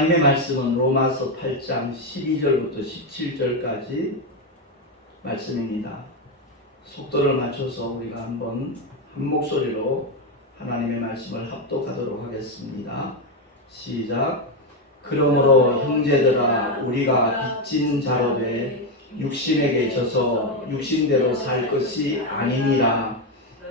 하나님의 말씀은 로마서 8장 12절부터 17절까지 말씀입니다. 속도를 맞춰서 우리가 한번 한 목소리로 하나님의 말씀을 합독하도록 하겠습니다. 시작. 그러므로 형제들아, 우리가 빚진 자로되 육신에게 져서 육신대로 살 것이 아니니라.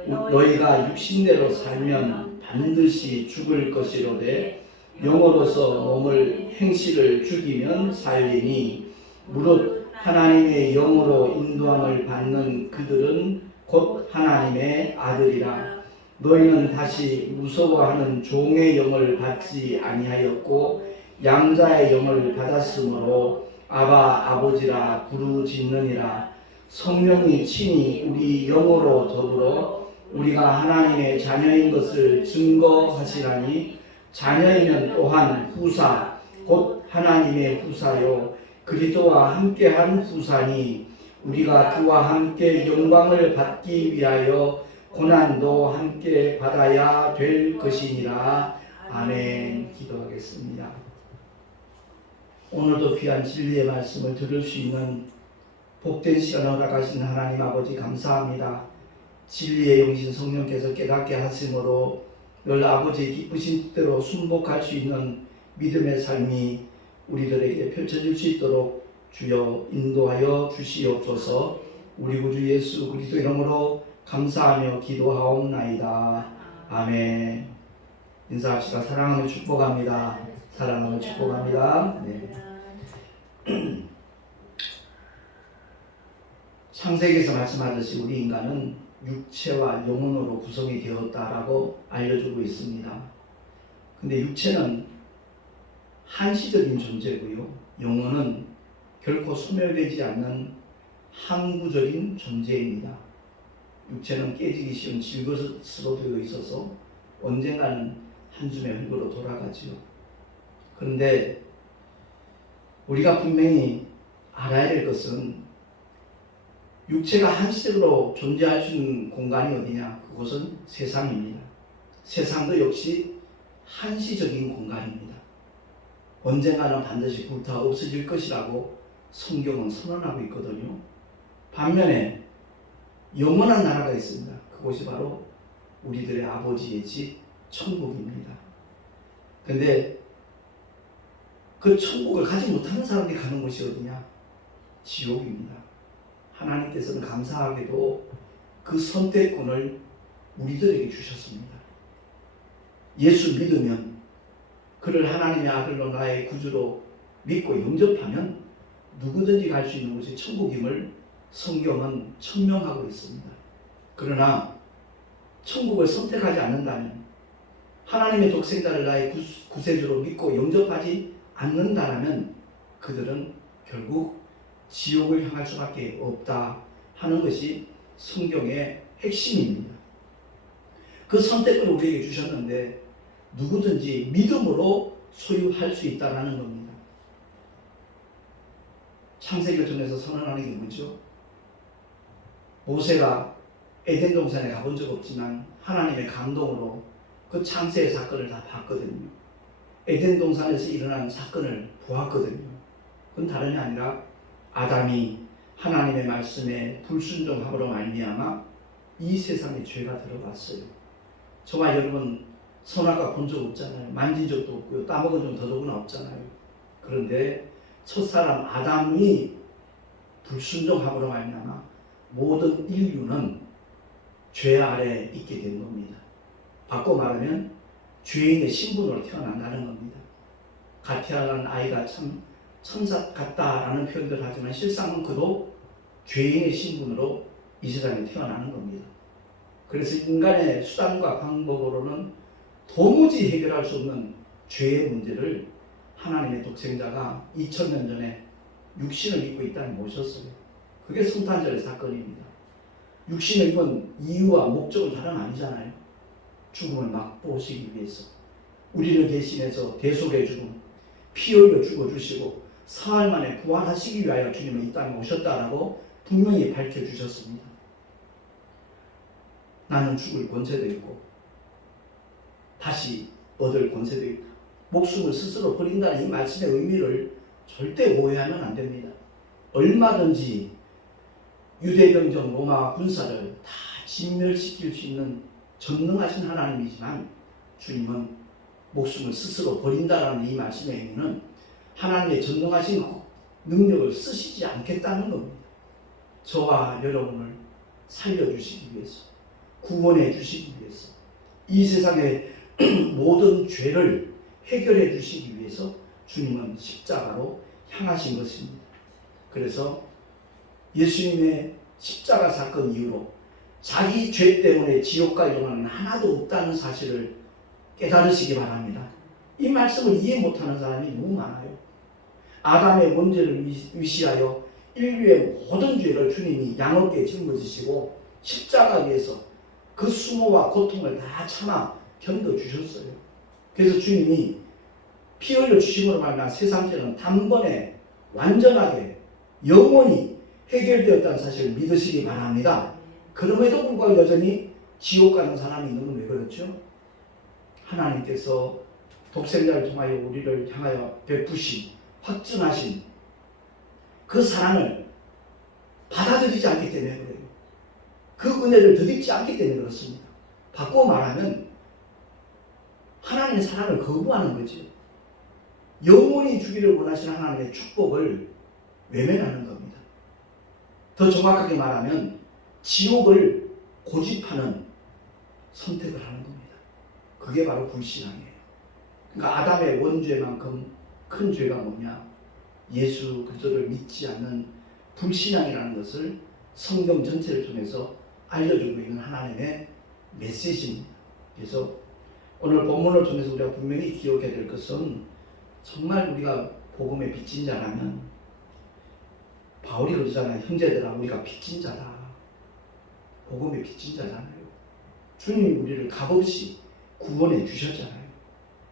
너희가 육신대로 살면 반드시 죽을 것이로되 영으로서 몸을 행실을 죽이면 살리니, 무릇 하나님의 영으로 인도함을 받는 그들은 곧 하나님의 아들이라. 너희는 다시 무서워하는 종의 영을 받지 아니하였고 양자의 영을 받았으므로 아바 아버지라 부르짖느니라. 성령이 친히 우리 영으로 더불어 우리가 하나님의 자녀인 것을 증거하시라니, 자녀이면 또한 후사 곧 하나님의 후사요 그리스도와 함께한 후사니, 우리가 그와 함께 영광을 받기 위하여 고난도 함께 받아야 될 것이니라. 아멘. 기도하겠습니다. 오늘도 귀한 진리의 말씀을 들을 수 있는 복된 시간을 허락하신 하나님 아버지 감사합니다. 진리의 영신 성령께서 깨닫게 하심으로 늘 아버지의 기쁘신 뜻대로 순복할 수 있는 믿음의 삶이 우리들에게 펼쳐질 수 있도록 주여 인도하여 주시옵소서. 우리 구주 예수 그리스도 이름으로 감사하며 기도하옵나이다. 아멘. 인사합시다. 사랑하며 축복합니다. 사랑하며 축복합니다. 네. 창세기에서 말씀하듯이 우리 인간은 육체와 영혼으로 구성이 되었다라고 알려주고 있습니다. 근데 육체는 한시적인 존재고요, 영혼은 결코 소멸되지 않는 항구적인 존재입니다. 육체는 깨지기 쉬운 질것으로 되어 있어서 언젠가는 한 줌의 흙으로 돌아가지요. 그런데 우리가 분명히 알아야 될 것은 육체가 한시적으로 존재할 수 있는 공간이 어디냐? 그곳은 세상입니다. 세상도 역시 한시적인 공간입니다. 언젠가는 반드시 불타 없어질 것이라고 성경은 선언하고 있거든요. 반면에 영원한 나라가 있습니다. 그곳이 바로 우리들의 아버지의 집 천국입니다. 그런데 그 천국을 가지 못하는 사람들이 가는 곳이 어디냐? 지옥입니다. 하나님께서는 감사하게도 그 선택권을 우리들에게 주셨습니다. 예수 믿으면, 그를 하나님의 아들로 나의 구주로 믿고 영접하면 누구든지 갈 수 있는 곳이 천국임을 성경은 천명하고 있습니다. 그러나 천국을 선택하지 않는다면, 하나님의 독생자를 나의 구세주로 믿고 영접하지 않는다면 그들은 결국 지옥을 향할 수밖에 없다 하는 것이 성경의 핵심입니다. 그 선택을 우리에게 주셨는데 누구든지 믿음으로 소유할 수 있다는 겁니다. 창세기를 통해서 선언하는 게 뭐죠? 모세가 에덴 동산에 가본 적 없지만 하나님의 감동으로 그 창세의 사건을 다 봤거든요. 에덴 동산에서 일어난 사건을 보았거든요. 그건 다름이 아니라 아담이 하나님의 말씀에 불순종함으로 말미암아 이 세상에 죄가 들어갔어요. 저와 여러분 선악과 본 적 없잖아요. 만진 적도 없고요. 따먹은 적 더더구나 없잖아요. 그런데 첫사람 아담이 불순종함으로 말미암아 모든 인류는 죄 아래 있게 된 겁니다. 바꿔 말하면 죄인의 신분으로 태어난다는 겁니다. 갓 태어난 아이가 참 천사 같다라는 표현들 하지만 실상은 그도 죄인의 신분으로 이 세상에 태어나는 겁니다. 그래서 인간의 수단과 방법으로는 도무지 해결할 수 없는 죄의 문제를 하나님의 독생자가 2000년 전에 육신을 입고 이 땅에 모셨어요. 그게 성탄절의 사건입니다. 육신을 입은 이유와 목적은 다름 아니잖아요. 죽음을 맛보시기 위해서 우리를 대신해서 대속의 죽음, 피 흘려 죽어주시고 사흘 만에 부활하시기 위하여 주님은 이 땅에 오셨다라고 분명히 밝혀주셨습니다. 나는 죽을 권세도 있고 다시 얻을 권세도 있다. 목숨을 스스로 버린다는 이 말씀의 의미를 절대 오해하면 안 됩니다. 얼마든지 유대병정 로마 군사를 다 진멸시킬 수 있는 전능하신 하나님이지만 주님은 목숨을 스스로 버린다는 이 말씀의 의미는 하나님의 전능하신 능력을 쓰시지 않겠다는 겁니다. 저와 여러분을 살려주시기 위해서, 구원해 주시기 위해서, 이 세상의 모든 죄를 해결해 주시기 위해서 주님은 십자가로 향하신 것입니다. 그래서 예수님의 십자가 사건 이후로 자기 죄 때문에 지옥 갈 영혼은 하나도 없다는 사실을 깨달으시기 바랍니다. 이 말씀을 이해 못하는 사람이 너무 많아요. 아담의 문제를 위시하여 인류의 모든 죄를 주님이 양없게 짊어지시고 십자가 위에서 그 수모와 고통을 다 참아 견뎌주셨어요. 그래서 주님이 피 흘려 주심으로 말미암아 세상 죄는 단번에 완전하게 영원히 해결되었다는 사실을 믿으시기 바랍니다. 그럼에도 불구하고 여전히 지옥 가는 사람이 있는 건 왜 그렇죠? 하나님께서 독생자를 통하여 우리를 향하여 베푸신 확증하신 그 사랑을 받아들이지 않기 때문에 그래요. 그 은혜를 덧입지 않기 때문에 그렇습니다. 바꾸어 말하면 하나님의 사랑을 거부하는 거죠. 영원히 주기를 원하시는 하나님의 축복을 외면하는 겁니다. 더 정확하게 말하면 지옥을 고집하는 선택을 하는 겁니다. 그게 바로 불신앙이에요. 그러니까 아담의 원죄만큼 큰 죄가 뭐냐? 예수 그리스도를 믿지 않는 불신앙이라는 것을 성경 전체를 통해서 알려주고 있는 하나님의 메시지입니다. 그래서 오늘 본문을 통해서 우리가 분명히 기억해야 될 것은 정말 우리가 복음의 빚진 자라면 바울이 그러잖아요. 형제들아 우리가 빚진 자다. 복음의 빚진 자잖아요. 주님이 우리를 값없이 구원해 주셨잖아요.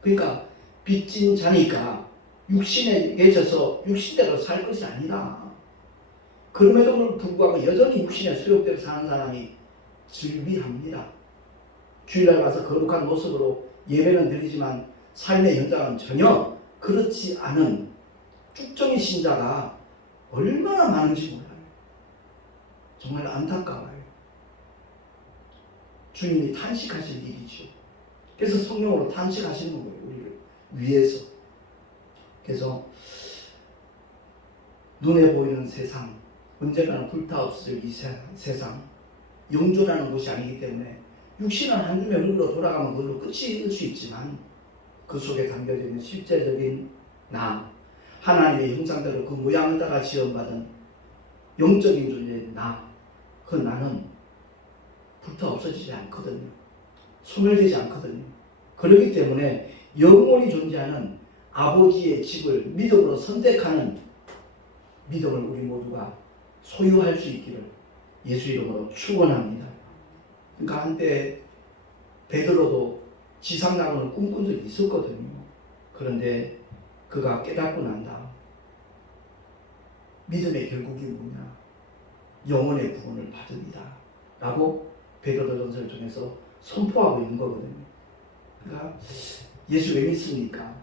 그러니까 빚진 자니까 육신에 맺혀서 육신대로 살 것이 아니다. 그럼에도 불구하고 여전히 육신에 수욕대로 사는 사람이 즐비합니다. 주일날 가서 거룩한 모습으로 예배는 드리지만 삶의 현장은 전혀 그렇지 않은 쭉정이 신자가 얼마나 많은지 몰라요. 정말 안타까워요. 주님이 탄식하실 일이죠. 그래서 성령으로 탄식하시는 거예요. 우리를 위해서. 그래서 눈에 보이는 세상, 언젠가는 불타없을 이 세상, 영존하는 곳이 아니기 때문에 육신은 한줌에 흘러 돌아가면 그걸로 끝일 수 있지만 그 속에 담겨져 있는 실제적인 나, 하나님의 형상대로 그 모양을 따라 지원받은 영적인 존재의 나, 그 나는 불타 없어지지 않거든요. 소멸되지 않거든요. 그렇기 때문에 영원히 존재하는 아버지의 집을 믿음으로 선택하는 믿음을 우리 모두가 소유할 수 있기를 예수 이름으로 축원합니다. 그러니까 한때 베드로도 지상낙원을 꿈꾼 적이 있었거든요. 그런데 그가 깨닫고 난다. 믿음의 결국이 뭐냐? 영혼의 구원을 받으리다. 라고 베드로전서를 통해서 선포하고 있는 거거든요. 그러니까 예수 왜 믿습니까?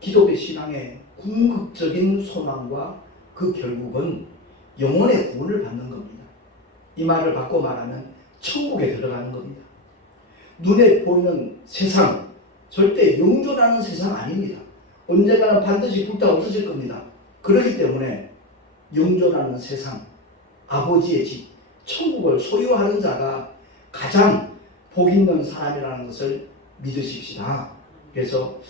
기독교 신앙의 궁극적인 소망과 그 결국은 영혼의 구원을 받는 겁니다. 이 말을 바꿔 말하면 천국에 들어가는 겁니다. 눈에 보이는 세상, 절대 영존하는 세상 아닙니다. 언젠가는 반드시 불타 없어질 겁니다. 그렇기 때문에 영존하는 세상, 아버지의 집, 천국을 소유하는 자가 가장 복 있는 사람이라는 것을 믿으십시다. 그래서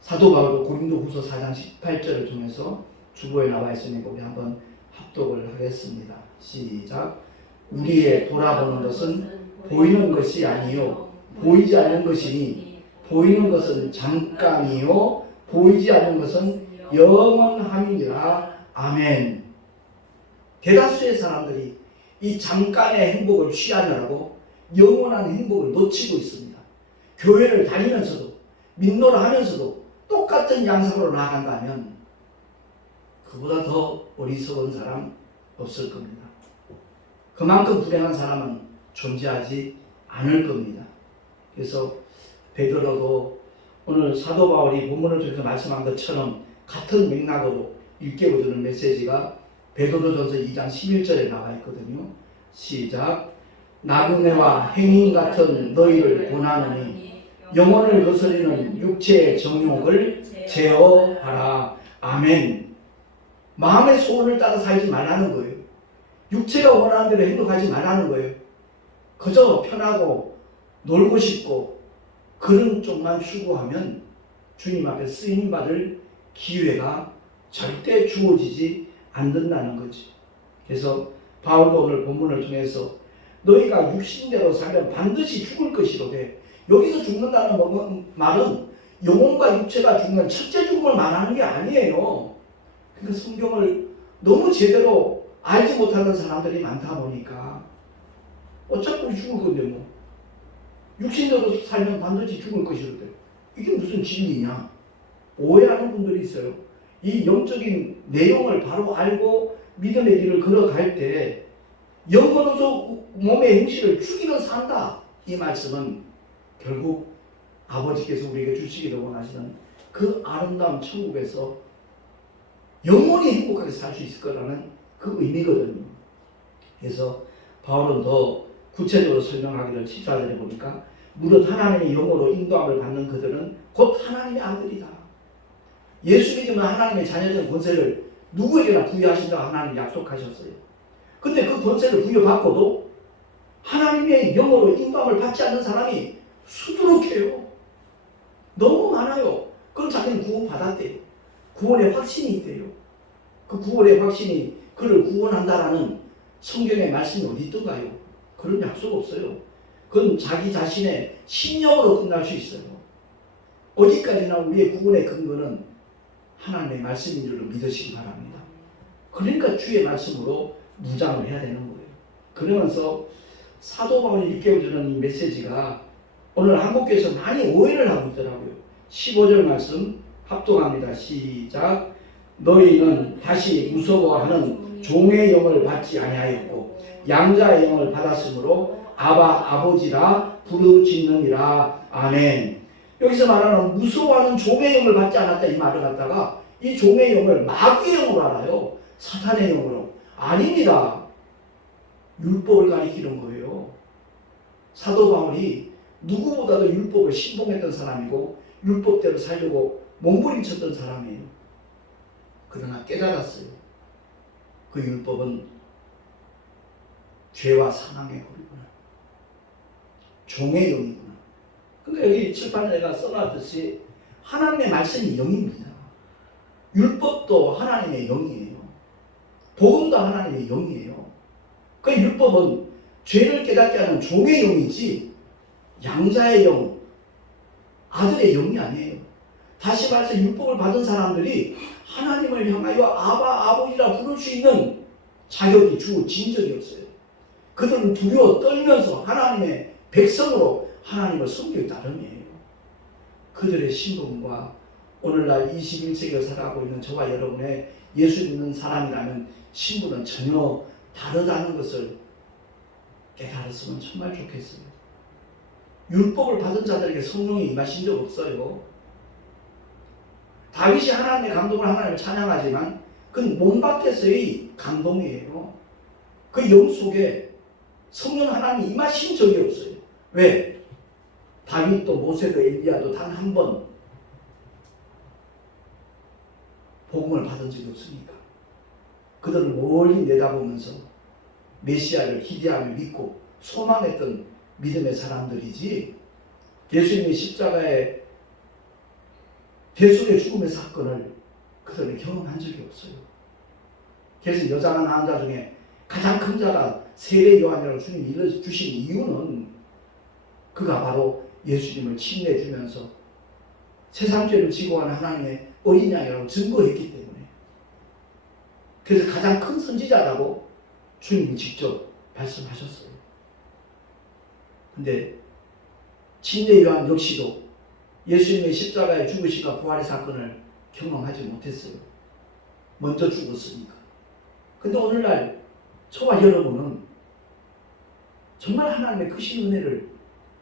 사도 바울도 고린도후서 4장 18절을 통해서 주보에 나와 있으니까 우리 한번 합독을 하겠습니다. 시작. 우리의 돌아보는 것은 보이는 것이 아니요 보이지 않는 것이니 보이는 것은 잠깐이요 보이지 않는 것은 영원함이니라. 아멘. 대다수의 사람들이 이 잠깐의 행복을 취하느라고 영원한 행복을 놓치고 있습니다. 교회를 다니면서도 민노를 하면서도 똑같은 양상으로 나아간다면 그보다 더 어리석은 사람 없을 겁니다. 그만큼 불행한 사람은 존재하지 않을 겁니다. 그래서 베드로도 오늘 사도 바울이 본문을 통해서 말씀한 것처럼 같은 맥락으로 일깨워주는 메시지가 베드로전서 2장 11절에 나와 있거든요. 시작. 나그네와 행인 같은 너희를 권하노니 영혼을 거스리는 육체의 정욕을 제어하라. 아멘. 마음의 소원을 따라 살지 말라는 거예요. 육체가 원하는 대로 행동하지 말라는 거예요. 그저 편하고 놀고 싶고 그런 쪽만 추구하면 주님 앞에 쓰임받을 기회가 절대 주어지지 않는다는 거지. 그래서 바울도 오늘 본문을 통해서 너희가 육신대로 살면 반드시 죽을 것이로되, 여기서 죽는다는 말은 영혼과 육체가 죽는 첫째 죽음을 말하는 게 아니에요. 그러니까 성경을 너무 제대로 알지 못하는 사람들이 많다 보니까 어차피 우리 죽을 건데 뭐 육신대로 살면 반드시 죽을 것이로되, 이게 무슨 진리냐 오해하는 분들이 있어요. 이 영적인 내용을 바로 알고 믿음의 길을 걸어갈 때 영으로서 몸의 행실을 죽이는 산다, 이 말씀은 결국 아버지께서 우리에게 주시기를 원하시는 그 아름다운 천국에서 영원히 행복하게 살 수 있을 거라는 그 의미거든요. 그래서 바울은 더 구체적으로 설명하기를 14절에 보니까 무릇 하나님의 영으로 인도함을 받는 그들은 곧 하나님의 아들이다. 예수 믿으면 하나님의 자녀된 권세를 누구에게나 부여하신다고 하나님이 약속하셨어요. 근데 그 권세를 부여받고도 하나님의 영으로 인도함을 받지 않는 사람이 수두룩해요. 너무 많아요. 그럼 자기는 구원받았대요. 구원의 확신이 있대요. 그 구원의 확신이 그를 구원한다라는 성경의 말씀이 어디 있던가요? 그런 약속 없어요. 그건 자기 자신의 신념으로 끝날 수 있어요. 어디까지나 우리의 구원의 근거는 하나님의 말씀인 줄로 믿으시기 바랍니다. 그러니까 주의 말씀으로 무장을 해야 되는 거예요. 그러면서 사도 바울이 일깨워주는 이 메시지가 오늘 한국교회에서 많이 오해를 하고 있더라고요. 15절 말씀 합동합니다. 시작. 너희는 다시 무서워하는 종의 영을 받지 아니하였고 양자의 영을 받았으므로 아바 아버지라 부르짖느니라. 아멘. 여기서 말하는 무서워하는 종의 영을 받지 않았다, 이 말을 갖다가 이 종의 영을 마귀의 영으로 알아요. 사탄의 영으로. 아닙니다. 율법을 가리키는 거예요. 사도 바울이 누구보다도 율법을 신봉했던 사람이고 율법대로 살려고 몸부림쳤던 사람이에요. 그러나 깨달았어요. 그 율법은 죄와 사망의 법이구나. 종의 영이구나. 그러니까 여기 칠판에가 써놨듯이 하나님의 말씀이 영입니다. 율법도 하나님의 영이에요. 복음도 하나님의 영이에요. 그 율법은 죄를 깨닫게 하는 종의 영이지 양자의 영, 아들의 영이 아니에요. 다시 말해서 율법을 받은 사람들이 하나님을 향하여 아바 아버지라 부를 수 있는 자격이 주어진 적이 없어요. 그들은 두려워 떨면서 하나님의 백성으로 하나님을 섬길 따름이에요. 그들의 신분과 오늘날 21세기를 살아가고 있는 저와 여러분의 예수 믿는 사람이라면 신분은 전혀 다르다는 것을 깨달았으면 정말 좋겠어요. 율법을 받은 자들에게 성령이 임하신 적 없어요. 다윗이 하나님의 감동을 하나님을 찬양하지만 그건 몸 밖에서의 감동이에요. 그 영 속에 성령 하나님이 임하신 적이 없어요. 왜? 다윗도 모세도 엘리야도 단 한 번 복음을 받은 적이 없으니까. 그들은 멀리 내다보면서 메시아를 기대하며 믿고 소망했던 믿음의 사람들이지 예수님의 십자가의 대속의 죽음의 사건을 그들은 경험한 적이 없어요. 그래서 여자나 남자 중에 가장 큰 자가 세례 요한이라고 주님이 일러주신 이유는 그가 바로 예수님을 침례해주면서 세상 죄를 지고 가는 하나님의 어린 양이라고 증거했기 때문에. 그래서 가장 큰 선지자라고 주님이 직접 말씀하셨어요. 근데 침례 요한 역시도 예수님의 십자가의 죽으심과 부활의 사건을 경험하지 못했어요. 먼저 죽었으니까. 근데 오늘날 저와 여러분은 정말 하나님의 크신 은혜를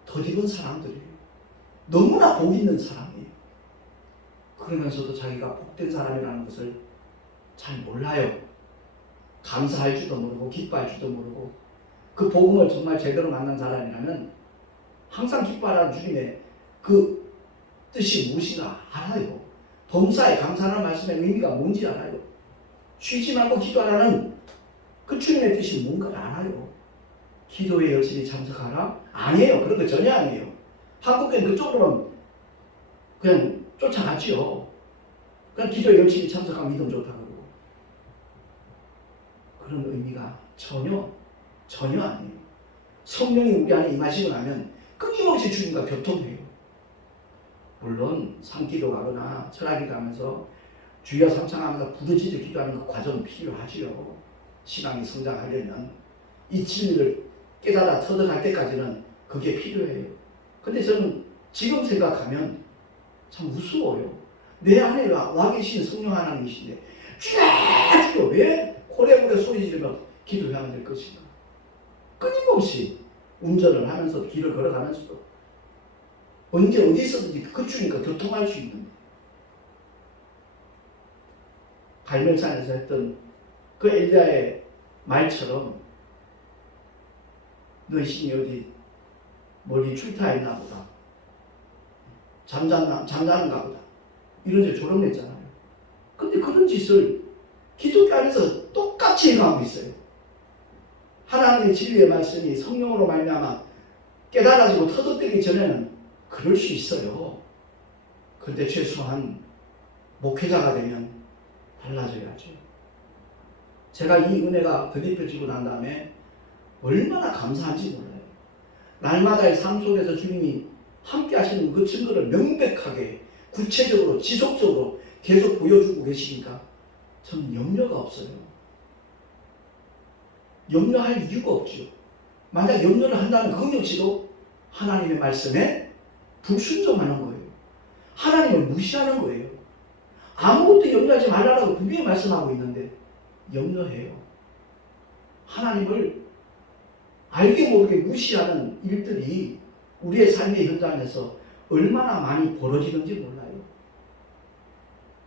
덧입은 사람들이에요. 너무나 복 있는 사람이에요. 그러면서도 자기가 복된 사람이라는 것을 잘 몰라요. 감사할 줄도 모르고 기뻐할 줄도 모르고 그 복음을 정말 제대로 만난 사람이라면 항상 기뻐하라는 주님의 그 뜻이 무엇인가 알아요. 범사에 감사하는 말씀의 의미가 뭔지 알아요. 쉬지 말고 기도하라는 그 주님의 뜻이 뭔가를 알아요. 기도에 열심히 참석하라? 아니에요. 그런 거 전혀 아니에요. 한국교회는 그쪽으로는 그냥 쫓아갔지요. 그냥 기도에 열심히 참석하면 믿음 좋다고 그러고. 그런 의미가 전혀 아니에요. 성령이 우리 안에 임하시고 나면 끊임없이 주님과 교통해요. 물론 산기도 가거나 철학기도 하면서 주여 삼창하면서 부르짖어 기도하는 그 과정은 필요하지요. 신앙이 성장하려면 이 진리를 깨달아 터득할 때까지는 그게 필요해요. 근데 저는 지금 생각하면 참 우스워요. 내 안에 와 계신 성령 하나님이신데 주여 왜 고래고래 소리 지르며 기도해야 될 것인가. 끊임없이 운전을 하면서도 길을 걸어가면서도 언제 어디서든지 그 주님과 교통할 수 있는 갈멜산에서 했던 그 엘리야의 말처럼 너희 신이 어디 멀리 출타했나 보다. 잠자는가 보다. 이런 데 조롱했잖아요. 근데 그런 짓을 기독교 안에서 똑같이 행하고 있어요. 하나님의 진리의 말씀이 성령으로 말미암아 깨달아지고 터득되기 전에는 그럴 수 있어요. 그런데 최소한 목회자가 되면 달라져야죠. 제가 이 은혜가 덧입혀지고 난 다음에 얼마나 감사한지 몰라요. 날마다의 삶 속에서 주님이 함께 하시는 그 증거를 명백하게 구체적으로 지속적으로 계속 보여주고 계시니까 저는 염려가 없어요. 염려할 이유가 없죠. 만약 염려를 한다면 그것 역시도 하나님의 말씀에 불순종하는 거예요. 하나님을 무시하는 거예요. 아무것도 염려하지 말라고 분명히 말씀하고 있는데 염려해요. 하나님을 알게 모르게 무시하는 일들이 우리의 삶의 현장에서 얼마나 많이 벌어지는지 몰라요.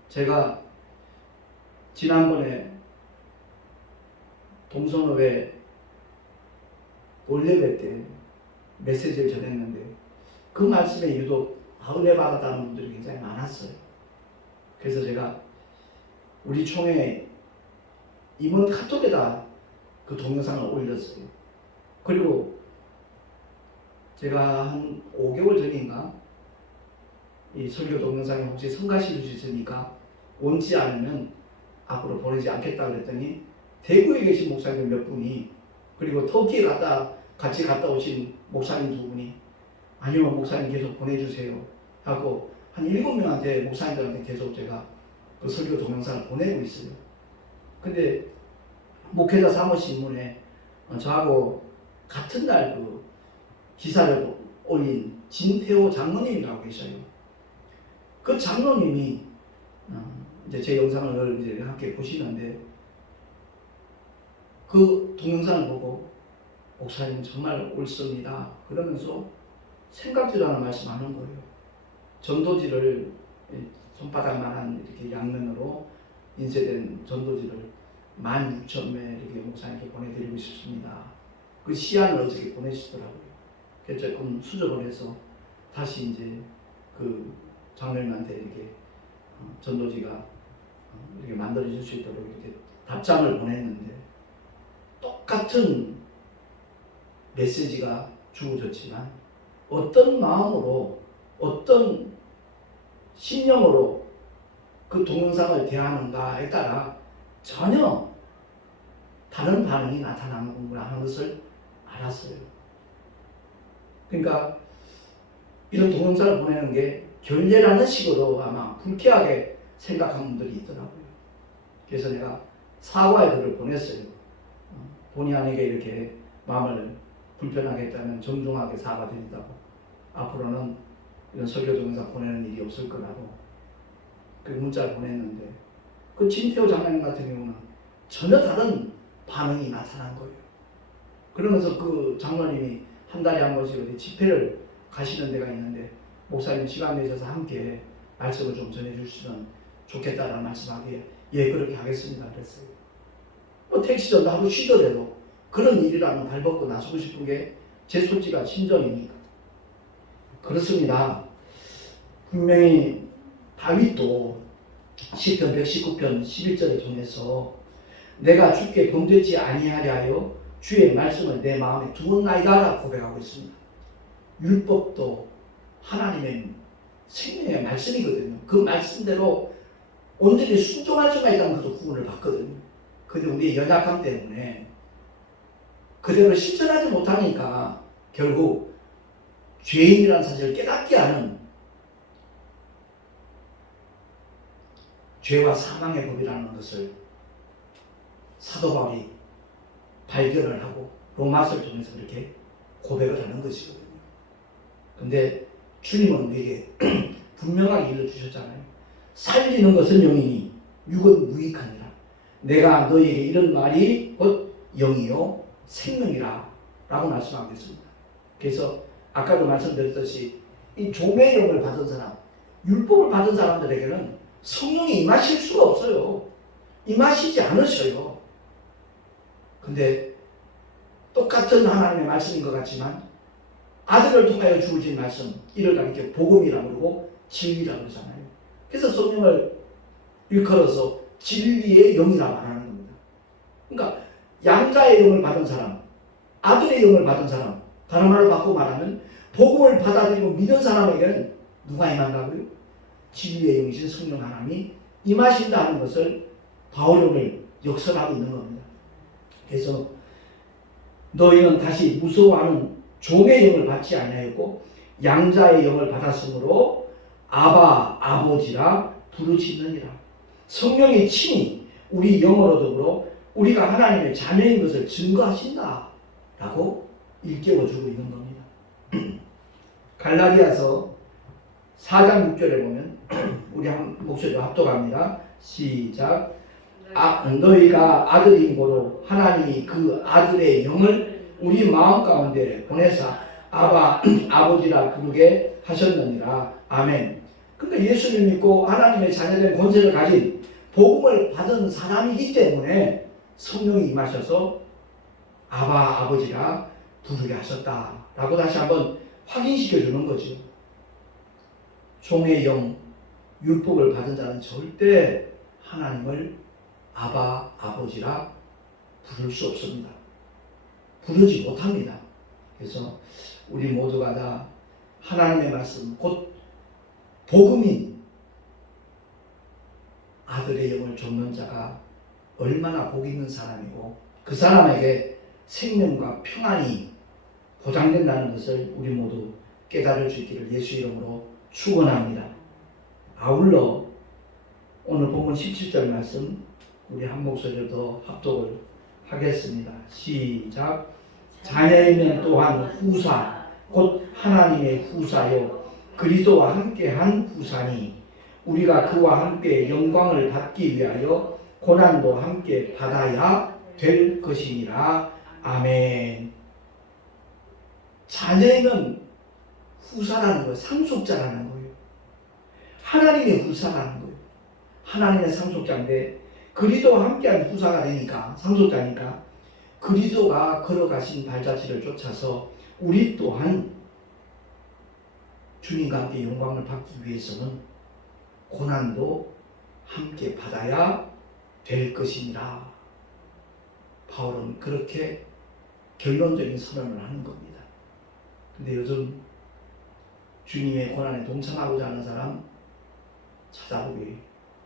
제가 지난번에 동성업에 올예배 때 메시지를 전했는데 그 말씀에 유독 은혜 받았다는 분들이 굉장히 많았어요. 그래서 제가 우리 총회 임원 카톡에다 그 동영상을 올렸어요. 그리고 제가 한 5개월 전인가 이 설교 동영상에 혹시 성가실 수 있으니까 원치 않으면 앞으로 보내지 않겠다 그랬더니 대구에 계신 목사님 몇 분이 그리고 터키에 같이 갔다 오신 목사님 2분이 아니요 목사님 계속 보내주세요 하고 한 7명한테 목사님들한테 계속 제가 그 설교 동영상을 보내고 있어요. 근데 목회자 사무신문에 저하고 같은 날 그 기사를 올린 진태호 장로님이라고 계셔요. 그 장로님이 이제 제 영상을 이제 함께 보시는데 그 동영상을 보고 목사님 정말 옳습니다. 그러면서 생각지도 않은 말씀하는 거예요. 전도지를 손바닥만한 이렇게 양면으로 인쇄된 전도지를 16,000매 이렇게 목사님께 보내드리고 싶습니다. 그 시안을 어저께 보내시더라고요. 그래서 조금 수정을 해서 다시 이제 그 장로님한테 이렇게 전도지가 이렇게 만들어질 수 있도록 이렇게 답장을 보냈는데 똑같은 메시지가 주어졌지만 어떤 마음으로 어떤 신념으로 그 동영상을 대하는가에 따라 전혀 다른 반응이 나타나는구나 하는 것을 알았어요. 그러니까 이런 동영상을 보내는 게 결례라는 식으로 아마 불쾌하게 생각하는 분들이 있더라고요. 그래서 내가 사과의 글을 보냈어요. 본의 아니게 이렇게 마음을 불편하게 했다면 정중하게 사과드린다고 앞으로는 이런 설교 동영상 보내는 일이 없을 거라고 그 문자를 보냈는데 그 진태호 장로님 같은 경우는 전혀 다른 반응이 나타난 거예요. 그러면서 그 장로님이 한 달에 한 번씩 어디 집회를 가시는 데가 있는데 목사님 시간 내셔서 함께 말씀을 좀 전해주시면 좋겠다라는 말씀하기에 예 그렇게 하겠습니다 그랬어요. 택시전도 하루 쉬더라도 그런 일이라면 발벗고 나서고 싶은 게 제 솔직한 심정입니다. 그렇습니다. 분명히 다윗도 시편 119편 11절을 통해서 내가 주께 범죄치 아니하려 하여 주의 말씀을 내 마음에 두었나이다 고백하고 있습니다. 율법도 하나님의 생명의 말씀이거든요. 그 말씀대로 온전히 순종할 수가 있다는 것도 구원을 받거든요. 근데 우리의 연약함 때문에 그대로 실천하지 못하니까 결국 죄인이라는 사실을 깨닫게 하는 죄와 사망의 법이라는 것을 사도 바울이 발견을 하고 로마서를 통해서 그렇게 고백을 하는 것이거든요. 근데 주님은 우리에게 분명하게 일러주셨잖아요. 살리는 것은 영이니 육은 무익하니라. 내가 너희에게 이런 말이 곧 영이요 생명이라 라고 말씀하고 있습니다. 그래서 아까도 말씀드렸듯이 이 종의 영을 받은 사람, 율법을 받은 사람들에게는 성령이 임하실 수가 없어요. 임하시지 않으셔요. 근데 똑같은 하나님의 말씀인 것 같지만 아들을 통하여 주어진 말씀, 이를 가리켜 복음이라고 그러고 진리라고 그러잖아요. 그래서 성령을 일컬어서 진리의 영이라고 말하는 겁니다. 그러니까 양자의 영을 받은 사람, 아들의 영을 받은 사람, 다른 말로 바꾸고 말하면 복음을 받아들이고 믿은 사람에게는 누가 임한다고요? 진리의 영이신 성령 하나님이 임하신다는 것을 바울이 오늘 역설하고 있는 겁니다. 그래서 너희는 다시 무서워하는 종의 영을 받지 아니하였고 양자의 영을 받았으므로 아바 아버지라 부르짖느니라. 성령이 친히 우리 영으로 더불어 우리가 하나님의 자녀인 것을 증거하신다 라고 일깨워주고 있는 겁니다. 갈라디아서 4장 6절에 보면 우리 한 목소리로 합독합니다. 시작. 너희가 아들인 고로 하나님이 그 아들의 영을 우리 마음 가운데 보내사 아바 아버지라 부르게 하셨느니라. 아멘. 그러니까 예수를 믿고 하나님의 자녀된 권세를 가진 복음을 받은 사람이기 때문에 성령이 임하셔서 아바 아버지라 부르게 하셨다라고 다시 한번 확인시켜 주는 거죠. 종의 영, 율법을 받은 자는 절대 하나님을 아바 아버지라 부를 수 없습니다. 부르지 못합니다. 그래서 우리 모두가 다 하나님의 말씀, 곧 복음인 아들의 영을 좇는 자가 얼마나 복 있는 사람이고 그 사람에게 생명과 평안이 보장된다는 것을 우리 모두 깨달을 수 있기를 예수 이름으로 축원합니다. 아울러 오늘 본문 17절 말씀 우리 한 목소리로 더 합독을 하겠습니다. 시작. 자녀이면 또한 후사 곧 하나님의 후사요 그리스도와 함께한 후사니 우리가 그와 함께 영광을 받기 위하여 고난도 함께 받아야 될 것이니라. 아멘. 자녀는 후사라는 거예요. 상속자라는 거예요. 하나님의 후사라는 거예요. 하나님의 상속자인데 그리스도와 함께한 후사가 되니까 상속자니까 그리스도가 걸어가신 발자취를 쫓아서 우리 또한 주님과 함께 영광을 받기 위해서는 고난도 함께 받아야 될 것이니라. 바울은 그렇게 결론적인 선언을 하는 겁니다. 근데 요즘 주님의 고난에 동참하고자 하는 사람 찾아보기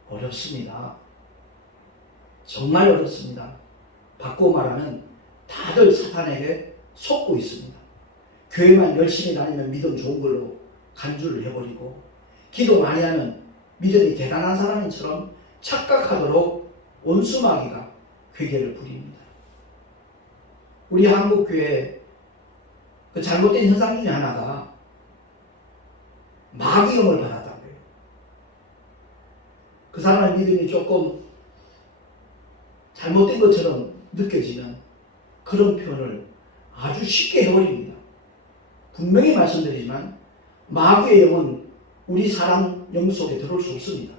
어렵습니다. 정말 어렵습니다. 바꾸고 말하면 다들 사탄에게 속고 있습니다. 교회만 열심히 다니면 믿음 좋은 걸로 간주를 해버리고 기도 많이 하면 믿음이 대단한 사람처럼 착각하도록 원수마귀가 괴계를 부립니다. 우리 한국교회 그 잘못된 현상 중에 하나가 마귀영을 받았다고 해요. 그 사람의 믿음이 조금 잘못된 것처럼 느껴지면 그런 표현을 아주 쉽게 해버립니다. 분명히 말씀드리지만 마귀의 영은 우리 사람 영 속에 들어올 수 없습니다.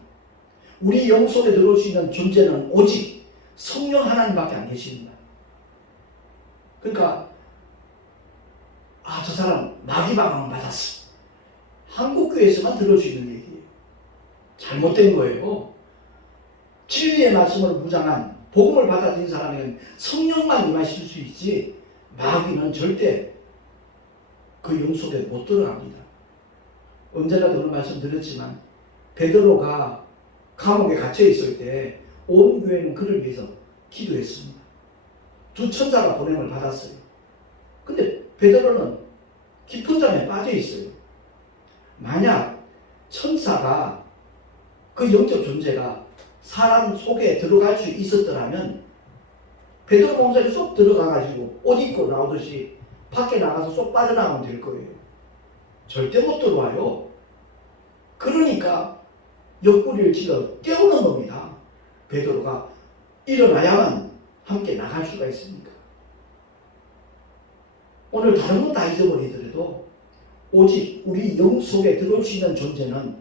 우리 영 속에 들어올 수 있는 존재는 오직 성령 하나님밖에 안 계십니다. 그러니까 저 사람 마귀 방황 받았어. 한국교회에서만 들을 수 있는 얘기예요. 잘못된 거예요. 진리의 말씀을 무장한 복음을 받아들인 사람에게는 성령만 임하실 수 있지 마귀는 절대 그 영 속에 못 들어갑니다. 언제나 그런 말씀 드렸지만 베드로가 감옥에 갇혀 있을 때 온 교회는 그를 위해서 기도했습니다. 두 천사가 보냄을 받았어요. 근데 베드로는 깊은 잠에 빠져 있어요. 만약 천사가 그 영적 존재가 사람 속에 들어갈 수 있었더라면 베드로 목사님 쏙 들어가가지고 옷 입고 나오듯이 밖에 나가서 쏙 빠져나가면 될 거예요. 절대 못 들어와요. 그러니까 옆구리를 찔러 깨우는 겁니다. 베드로가 일어나야만 함께 나갈 수가 있습니까? 오늘 다른 건 다 잊어버리더라도 오직 우리 영 속에 들어올 수 있는 존재는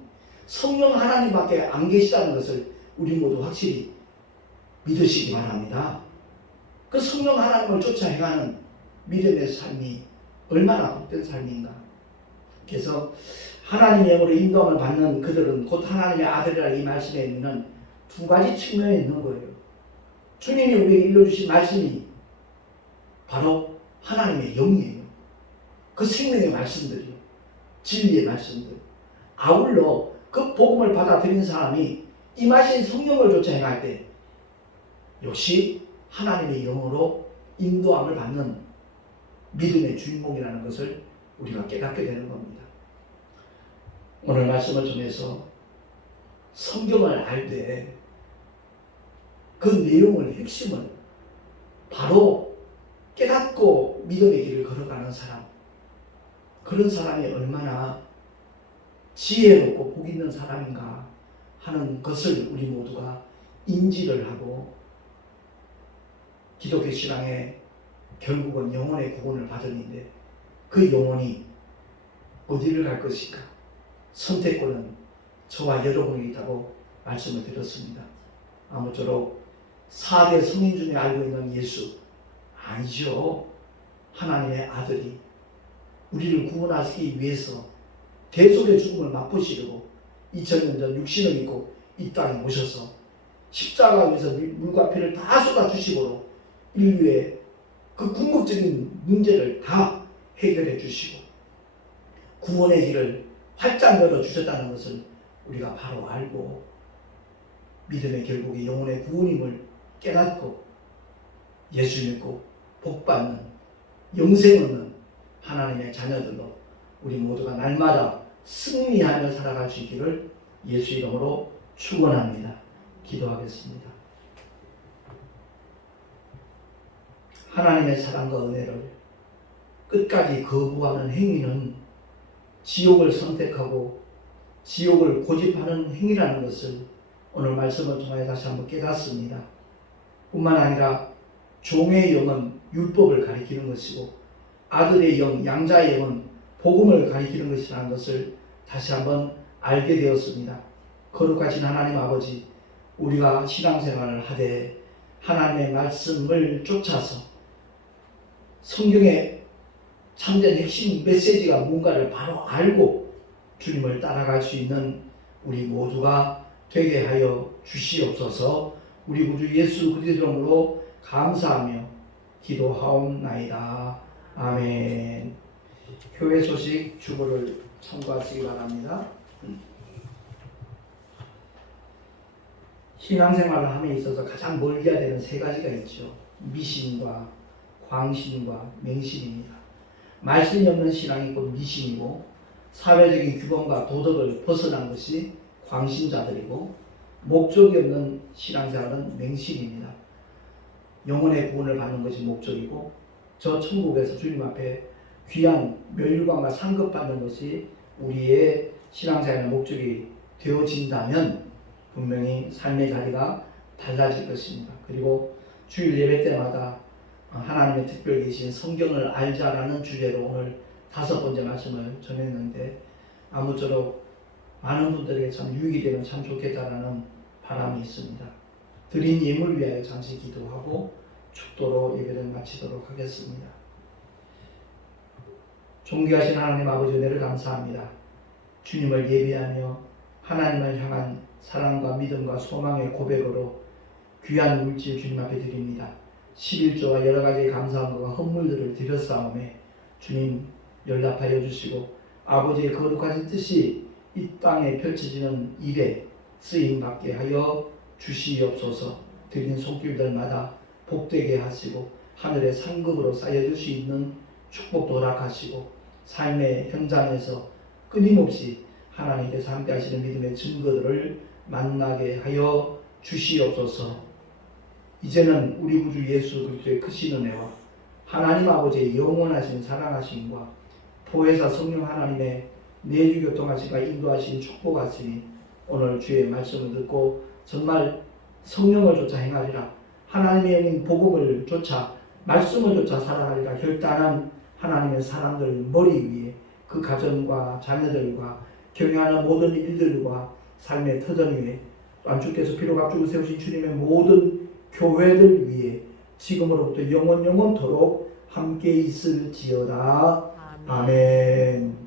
성령 하나님밖에 안 계시다는 것을 우리 모두 확실히 믿으시기 바랍니다. 그 성령 하나님을 쫓아 행하는 믿음의 삶이 얼마나 복된 삶인가. 그래서 하나님의 영으로 인도함을 받는 그들은 곧 하나님의 아들이라 이 말씀에 있는 두 가지 측면이 있는 거예요. 주님이 우리에게 일러주신 말씀이 바로 하나님의 영이에요. 그 생명의 말씀들이요. 진리의 말씀들. 아울러 그 복음을 받아들인 사람이 임하신 성령을 쫓아 행할 때 역시 하나님의 영으로 인도함을 받는 믿음의 주인공이라는 것을 우리가 깨닫게 되는 겁니다. 오늘 말씀을 통해서 성경을 알 때 그 내용을 핵심을 바로 깨닫고 믿음의 길을 걸어가는 사람, 그런 사람이 얼마나 지혜롭고 복 있는 사람인가 하는 것을 우리 모두가 인지를 하고 기독교 신앙의 결국은 영혼의 구원을 받으는데 그 영혼이 어디를 갈 것인가? 선택권은 저와 여러분이 있다고 말씀을 드렸습니다. 아무쪼록 4대 성인 중에 알고 있는 예수 아니죠. 하나님의 아들이 우리를 구원하시기 위해서 대속의 죽음을 맛보시려고 2000년 전 육신을 입고 이 땅에 오셔서 십자가 위에서 물과 피를 다 쏟아주시고 인류의 그 궁극적인 문제를 다 해결해 주시고 구원의 길을 활짝 열어주셨다는 것을 우리가 바로 알고 믿음의 결국이 영혼의 구원임을 깨닫고 예수 믿고 복받는 영생 얻는 하나님의 자녀들로 우리 모두가 날마다 승리하며 살아갈 수 있기를 예수 이름으로 축원합니다. 기도하겠습니다. 하나님의 사랑과 은혜를 끝까지 거부하는 행위는 지옥을 선택하고 지옥을 고집하는 행위라는 것을 오늘 말씀을 통하여 다시 한번 깨닫습니다. 뿐만 아니라 종의 영은 율법을 가리키는 것이고 아들의 영, 양자의 영은 복음을 가리키는 것이라는 것을 다시 한번 알게 되었습니다. 거룩하신 하나님 아버지, 우리가 신앙생활을 하되 하나님의 말씀을 쫓아서 성경의 참된 핵심 메시지가 뭔가를 바로 알고 주님을 따라갈 수 있는 우리 모두가 되게 하여 주시옵소서. 우리 구주 예수 그리스도 이름으로 감사하며 기도하옵나이다. 아멘. 교회 소식 주보를 참고하시기 바랍니다. 신앙생활을 함에 있어서 가장 멀리해야 되는 세 가지가 있죠. 미신과 광신과 맹신입니다. 말씀이 없는 신앙이 곧 미신이고 사회적인 규범과 도덕을 벗어난 것이 광신자들이고 목적이 없는 신앙생활은 맹신입니다. 영혼의 구원을 받는 것이 목적이고 저 천국에서 주님 앞에 귀한 멸류관과 상급받는 것이 우리의 신앙생활의 목적이 되어진다면 분명히 삶의 자리가 달라질 것입니다. 그리고 주일 예배 때마다 하나님의 특별 계신 성경을 알자라는 주제로 오늘 5번째 말씀을 전했는데 아무쪼록 많은 분들에게 참 유익이 되면 참 좋겠다라는 바람이 있습니다. 드린 예물 위하여 잠시 기도하고 축도로 예배를 마치도록 하겠습니다. 존귀하신 하나님 아버지 은혜를 감사합니다. 주님을 예배하며 하나님을 향한 사랑과 믿음과 소망의 고백으로 귀한 물질 주님 앞에 드립니다. 11조와 여러 가지 감사함과 헌물들을 드렸사오매 주님 연락하여 주시고 아버지의 거룩하신 뜻이 이 땅에 펼쳐지는 일에 쓰임받게 하여 주시옵소서. 드린 손길들마다 복되게 하시고 하늘의 상급으로 쌓여줄 수 있는 축복도 허락하시고 삶의 현장에서 끊임없이 하나님께서 함께 하시는 믿음의 증거들을 만나게 하여 주시옵소서. 이제는 우리 구주 예수 그리스도의 크신 은혜와 하나님 아버지의 영원하신 사랑하심과 보혜사 성령 하나님의 내주 교통하심과 인도하신 축복하심이 오늘 주의 말씀을 듣고 정말 성령을 쫓아 행하리라, 하나님의 영인 복음을 쫓아 말씀을 쫓아 살아가리라 결단한 하나님의 사람들 머리 위에 그 가정과 자녀들과 경영하는 모든 일들과 삶의 터전 위에 또한 주께서 피로 값주고 세우신 주님의 모든 교회들 위에 지금으로부터 영원토록 함께 있을지어다. 아멘.